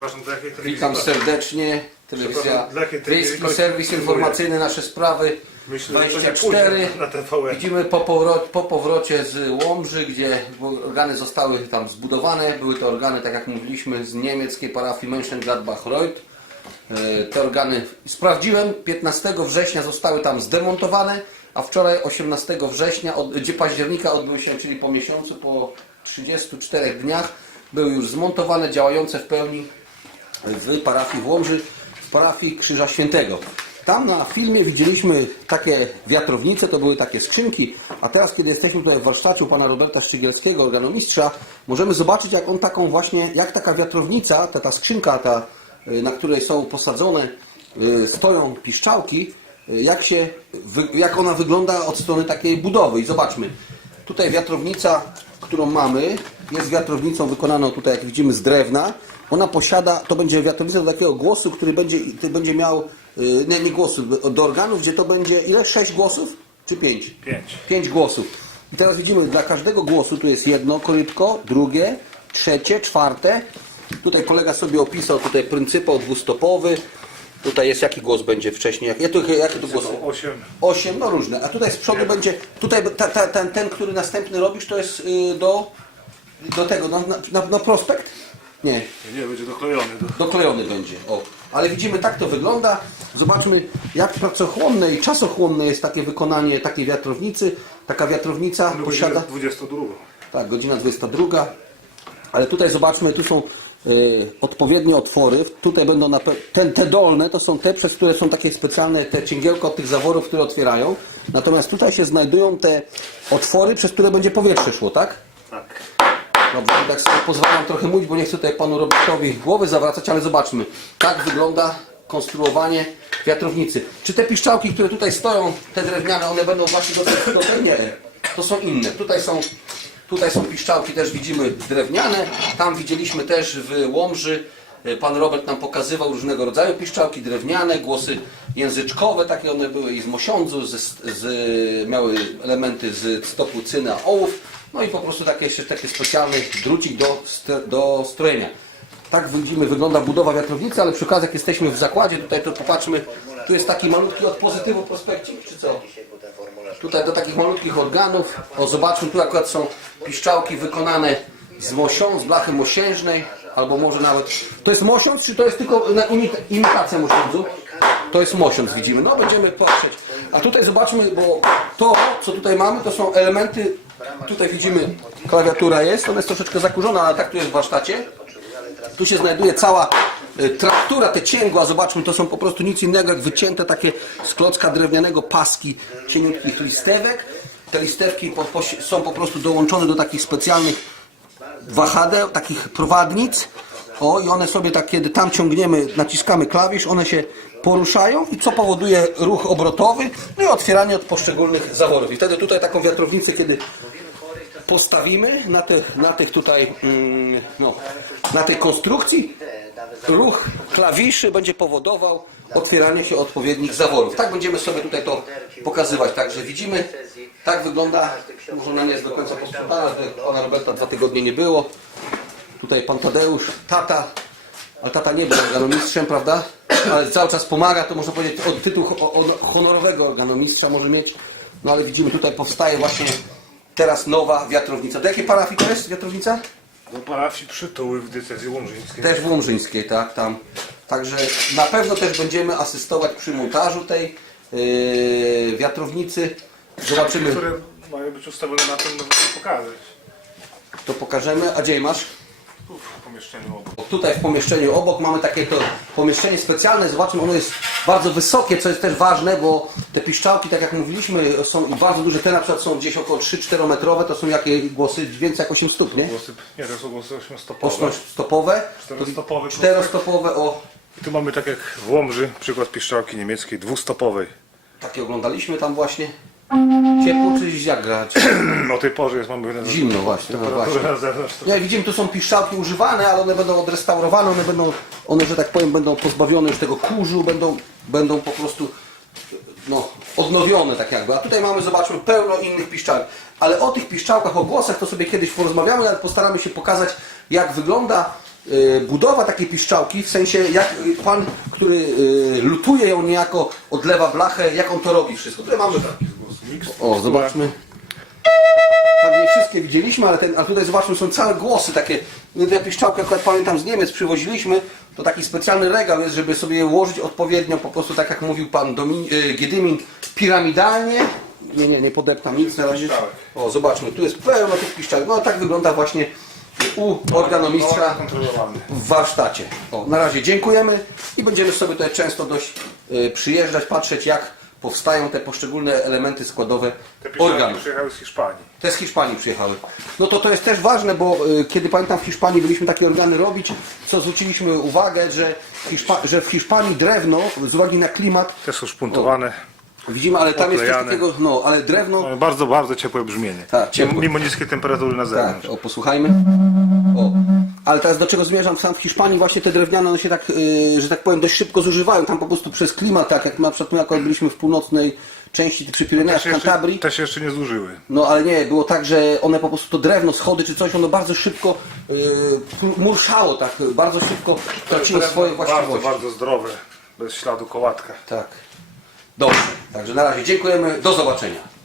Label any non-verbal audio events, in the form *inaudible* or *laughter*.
Przepraszam, dla jakiej telewizji? Witam serdecznie. Telewizja Przepraszam, dla jakiej telewizji Wiejski Serwis Informacyjny, nasze sprawy Myślę, że to nie 24. pójdzie na TVN. Widzimy po, powro- po powrocie z Łomży, gdzie organy zostały tam zbudowane. Były to organy, tak jak mówiliśmy, z niemieckiej parafii Mönchengladbach-Reuth. E, Te organy sprawdziłem, 15 września zostały tam zdemontowane, a wczoraj 18 września, od, gdzie października odbył się, czyli po miesiącu, po 34 dniach, były już zmontowane, działające w pełni w parafii w Łomży, w parafii Krzyża Świętego. Tam na filmie widzieliśmy takie wiatrownice, to były takie skrzynki, a teraz kiedy jesteśmy tutaj w warsztacie u pana Roberta Szczygielskiego, organomistrza, możemy zobaczyć jak on taką właśnie, jak taka wiatrownica, ta, ta skrzynka, ta, y, na której są posadzone, y, stoją piszczałki, y, jak, się, jak ona wygląda od strony takiej budowy. I zobaczmy, tutaj wiatrownica, którą mamy, jest wiatrownicą wykonaną tutaj, jak widzimy, z drewna. Ona posiada, to będzie wiatrownica do takiego głosu, który będzie, który będzie miał, y, nie, nie głosu, do organów, gdzie to będzie, ile? Sześć głosów? Czy pięć? Pięć. Pięć głosów. I teraz widzimy, dla każdego głosu tu jest jedno korytko, drugie, trzecie, czwarte. Tutaj kolega sobie opisał tutaj pryncypał dwustopowy. Tutaj jest jaki głos będzie wcześniej? Jak, jaki, jaki to głos? Osiem. 8, no różne. A tutaj z przodu będzie, tutaj ta, ta, ten, ten, który następny robisz, to jest y, do, do tego, na, na, na prospekt? Nie, Nie, będzie doklejony. Do... doklejony będzie. O. Ale widzimy, tak to wygląda. Zobaczmy, jak pracochłonne i czasochłonne jest takie wykonanie takiej wiatrownicy. Taka wiatrownica posiada... 22. Tak, godzina 22. Ale tutaj zobaczmy, tu są y, odpowiednie otwory. Tutaj będą na pe- ten, te dolne to są te, przez które są takie specjalne te cięgielko od tych zaworów, które otwierają. Natomiast tutaj się znajdują te otwory, przez które będzie powietrze szło, tak? Tak. Dobrze, to tak sobie pozwalam trochę mówić, bo nie chcę tutaj panu Robertowi głowy zawracać, ale zobaczmy. Tak wygląda konstruowanie wiatrownicy. Czy te piszczałki, które tutaj stoją, te drewniane, one będą właśnie do tej, do tej? Nie. To są inne. Tutaj są, tutaj są piszczałki też widzimy drewniane. Tam widzieliśmy też w Łomży. e, Pan Robert nam pokazywał różnego rodzaju piszczałki drewniane, głosy języczkowe, takie one były i z mosiądzu, z, z, miały elementy z stopu cyna, ołów, no i po prostu takie, jeszcze taki specjalny drucik do, do strojenia. Tak widzimy, wygląda budowa wiatrownicy, ale przy okazji jak jesteśmy w zakładzie, tutaj to popatrzmy, tu jest taki malutki od pozytywu prospekcik, czy co? Tutaj do takich malutkich organów, o zobaczmy, tu akurat są piszczałki wykonane z mosią, z blachy mosiężnej, albo może nawet, to jest mosiąc, czy to jest tylko imitacja mosiądzu? To jest mosiąc, widzimy, no będziemy patrzeć. A tutaj zobaczmy, bo to, co tutaj mamy, to są elementy, tutaj widzimy, klawiatura jest, ona jest troszeczkę zakurzona, ale tak tu jest w warsztacie. Tu się znajduje cała e, traktura, te cięgła, zobaczmy, to są po prostu nic innego jak wycięte takie z klocka drewnianego paski cieniutkich listewek. Te listewki po, po, są po prostu dołączone do takich specjalnych wahadeł, takich prowadnic. O, i one sobie tak, kiedy tam ciągniemy, naciskamy klawisz, one się poruszają i co powoduje ruch obrotowy, no i otwieranie od poszczególnych zaworów. I wtedy tutaj taką wiatrownicę, kiedy postawimy na tych, na tych tutaj, mm, no, na tej konstrukcji, ruch klawiszy będzie powodował otwieranie się odpowiednich zaworów. Tak będziemy sobie tutaj to pokazywać. Także widzimy, tak wygląda, może ona nie jest do końca posprzątana, pana Roberta dwa tygodnie nie było. Tutaj pan Tadeusz, tata, ale tata nie był organomistrrzem, prawda? Ale cały czas pomaga, to można powiedzieć, od tytuł ho- o- honorowego organomistrza może mieć. No ale widzimy, tutaj powstaje właśnie teraz nowa wiatrownica. Do jakiej parafii to jest wiatrownica? Do parafii przytuły w decyzji łomżyńskiej. Też w Łomżyńskiej, tak, tam. Także na pewno też będziemy asystować przy montażu tej yy, wiatrownicy. Zobaczymy, Które mają być ustawione na tym, żeby to pokazać. to pokażemy. A gdzie masz? Tu w pomieszczeniu obok. Tutaj w pomieszczeniu obok mamy takie to pomieszczenie specjalne. Zobaczmy, ono jest bardzo wysokie, co jest też ważne, bo te piszczałki, tak jak mówiliśmy, są bardzo duże. Te na przykład są gdzieś około 3-4 metrowe, to są jakie głosy? Więcej jak 8 stóp, nie? Głosy, nie, to są głosy ośmiostopowe. Osnostopowe, Czterostopowy. czterostopowe, o I tu mamy tak jak w Łomży, przykład piszczałki niemieckiej dwustopowej. takie oglądaliśmy tam właśnie. Ciepło czy jak grać? *clears throat* O tej porze jest mamy Zimno właśnie, no właśnie. na zewnątrz. To Ja widzimy, tu są piszczałki używane, ale one będą odrestaurowane, one będą, one, że tak powiem, będą pozbawione już tego kurzu, będą, będą po prostu no, odnowione tak jakby. A tutaj mamy, zobaczmy, pełno innych piszczałek. Ale o tych piszczałkach, o głosach to sobie kiedyś porozmawiamy, ale postaramy się pokazać, jak wygląda y, budowa takiej piszczałki, w sensie jak y, pan, który y, lutuje ją niejako, odlewa blachę, jak on to robi wszystko. Tutaj mamy o, zobaczmy. Nie wszystkie widzieliśmy, ale, ten, ale tutaj zobaczmy, są całe głosy takie. No te piszczałki akurat pamiętam z Niemiec przywoziliśmy. To taki specjalny regał jest, żeby sobie je ułożyć odpowiednio, po prostu tak jak mówił pan Domin, y, Giedymin, piramidalnie. Nie, nie, nie podeptam nic na razie. O, zobaczmy, tu jest pełno tych piszczałek. No tak wygląda właśnie u organomistrza w warsztacie. O, na razie dziękujemy i będziemy sobie tutaj często dość y, przyjeżdżać, patrzeć jak powstają te poszczególne elementy składowe Te organów. przyjechały z Hiszpanii. Te z Hiszpanii przyjechały. No to to jest też ważne, bo y, kiedy pamiętam w Hiszpanii byliśmy takie organy robić, co zwróciliśmy uwagę, że, Hiszpa że w Hiszpanii drewno z uwagi na klimat, Te są szpuntowane. widzimy, ale tam jest coś Oklejane. takiego, no ale drewno, bardzo, bardzo ciepłe brzmienie. Tak, ciepłe. Mimo, mimo niskiej temperatury na tak, zewnątrz. o posłuchajmy. O. Ale teraz do czego zmierzam, tam w Hiszpanii właśnie te drewniane, one się tak, y, że tak powiem, dość szybko zużywają, tam po prostu przez klimat, tak jak na przykład my akurat byliśmy w północnej części przy się, w Kantabrii. te się jeszcze nie zużyły. No ale nie, było tak, że one po prostu to drewno, schody czy coś, ono bardzo szybko yy, murszało, tak, bardzo szybko traciło swoje bardzo, właściwości. bardzo zdrowe. Bez śladu kołatka. Tak. Dobrze, także na razie dziękujemy, do zobaczenia.